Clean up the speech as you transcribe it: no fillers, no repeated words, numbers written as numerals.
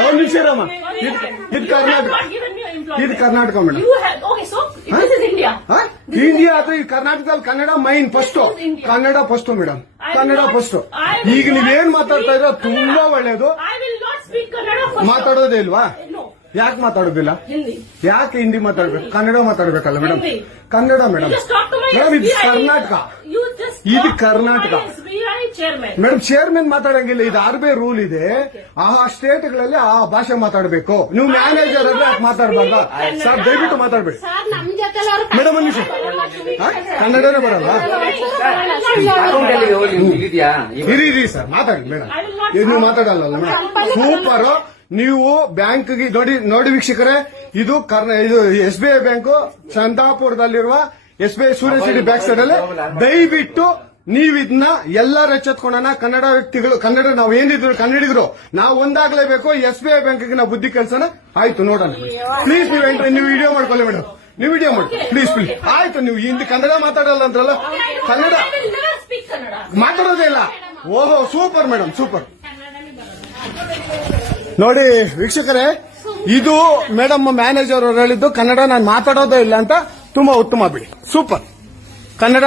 ಒಂದು ನಿಮಿಷ ಇರಮ್ಮ. ಇದು ಕರ್ನಾಟಕ, ಇದು ಕರ್ನಾಟಕ ಮೇಡಮ್. ಇಂಡಿಯಾ ಅದು ಈ ಕರ್ನಾಟಕದಲ್ಲಿ Kannada main first, Kannada first madam, Kannada first. ಈಗ ನೀವೇನ್ ಮಾತಾಡ್ತಾ ಇರೋ ತುಂಬಾ ಒಳ್ಳೇದು. ಮಾತಾಡೋದೇ ಇಲ್ವಾ? ಯಾಕೆ ಮಾತಾಡೋದಿಲ್ಲ? ಯಾಕೆ ಹಿಂದಿ ಮಾತಾಡ್ಬೇಕು? ಕನ್ನಡ ಮಾತಾಡ್ಬೇಕಲ್ಲ ಮೇಡಮ್? ಕನ್ನಡ ಮೇಡಮ್. ಮೇಡಮ್ ಇದು ಕರ್ನಾಟಕ, ಇದು ಕರ್ನಾಟಕ ಮೇಡಮ್. ಚೇರ್ಮನ್ ಮಾತಾಡಂಗಿಲ್ಲ, ಇದು ಆರ್ ಬಿ ಐ ರೂಲ್ ಇದೆ. ಆ ಸ್ಟೇಟ್ಗಳಲ್ಲಿ ಆ ಭಾಷೆ ಮಾತಾಡಬೇಕು. ನೀವು ಮ್ಯಾನೇಜರ್ ಅಂದ್ರೆ ಯಾಕೆ ಮಾತಾಡ್ಬಾರ್ದ ಸರ್? ದಯವಿಟ್ಟು ಮಾತಾಡ್ಬೇಡಿ ಮೇಡಮ್. ಒಂದು ನಿಮಿಷ, ಕನ್ನಡನೇ ಬರಲ್ಲ? ಇರಿ ಸರ್, ಮಾತಾಡಿ ಮೇಡಮ್. ನೀವು ಮಾತಾಡಲ್ಲ ಮೇಡಮ್? ಸೂಪರ್. ನೀವು ಬ್ಯಾಂಕ್ಗೆ ನೋಡಿ ವೀಕ್ಷಕರೇ, ಇದು SBI ಬ್ಯಾಂಕು ಚಂದಾಪುರದಲ್ಲಿರುವ SBI ಸೂರ್ಯ ಸಿಟಿ ಬ್ಯಾಕ್ ಸೈಡ್ ಅಲ್ಲಿ. ದಯವಿಟ್ಟು ನೀವು ಇದನ್ನ ಎಲ್ಲರೂ ಎಚ್ಚೆತ್ಕೊಳ್ಳೋಣ. ಕನ್ನಡ ವ್ಯಕ್ತಿಗಳು, ಕನ್ನಡ ನಾವು ಏನಿದ್ರು ಕನ್ನಡಿಗರು, ನಾವು ಒಂದಾಗ್ಲೇಬೇಕು. SBI ಬ್ಯಾಂಕ್ಗೆ ನಾವು ಬುದ್ಧಿ ಕಲ್ಸೋಣ. ಆಯ್ತು, ನೋಡೋಣ ಪ್ಲೀಸ್. ನೀವು ವಿಡಿಯೋ ಮಾಡ್ಕೊಳ್ಳಿ ಮೇಡಮ್, ನೀವು ವಿಡಿಯೋ ಮಾಡಿ ಪ್ಲೀಸ್. ಆಯ್ತು, ನೀವು ಹಿಂದಿ ಕನ್ನಡ ಮಾತಾಡಲ್ಲ ಅಂದ್ರಲ್ಲ? ಕನ್ನಡ ಮಾತಾಡೋದೇ ಇಲ್ಲ. ಓಹೋ, ಸೂಪರ್ ಮೇಡಮ್, ಸೂಪರ್. ನೋಡಿ ವೀಕ್ಷಕರೇ, ಇದು ಮೇಡಮ್ ಮ್ಯಾನೇಜರ್ ಅವರು ಹೇಳಿದ್ದು ಕನ್ನಡ ನಾನು ಮಾತಾಡೋದೇ ಇಲ್ಲ ಅಂತ. ತುಂಬಾ ಉತ್ತಮ ಬಿಡಿ, ಸೂಪರ್. ಕನ್ನಡ